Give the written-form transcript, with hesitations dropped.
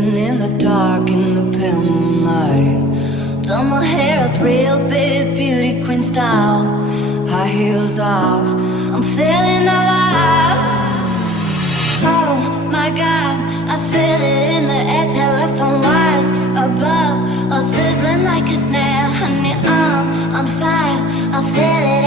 dancing in the dark in the pale moonlight. Done my hair up real big, beauty queen style. High heels off, I'm feeling alive. Oh my God, I feel it in the air. Telephone wires above, all sizzling like a snare. Honey, I'm on fire, I feel it.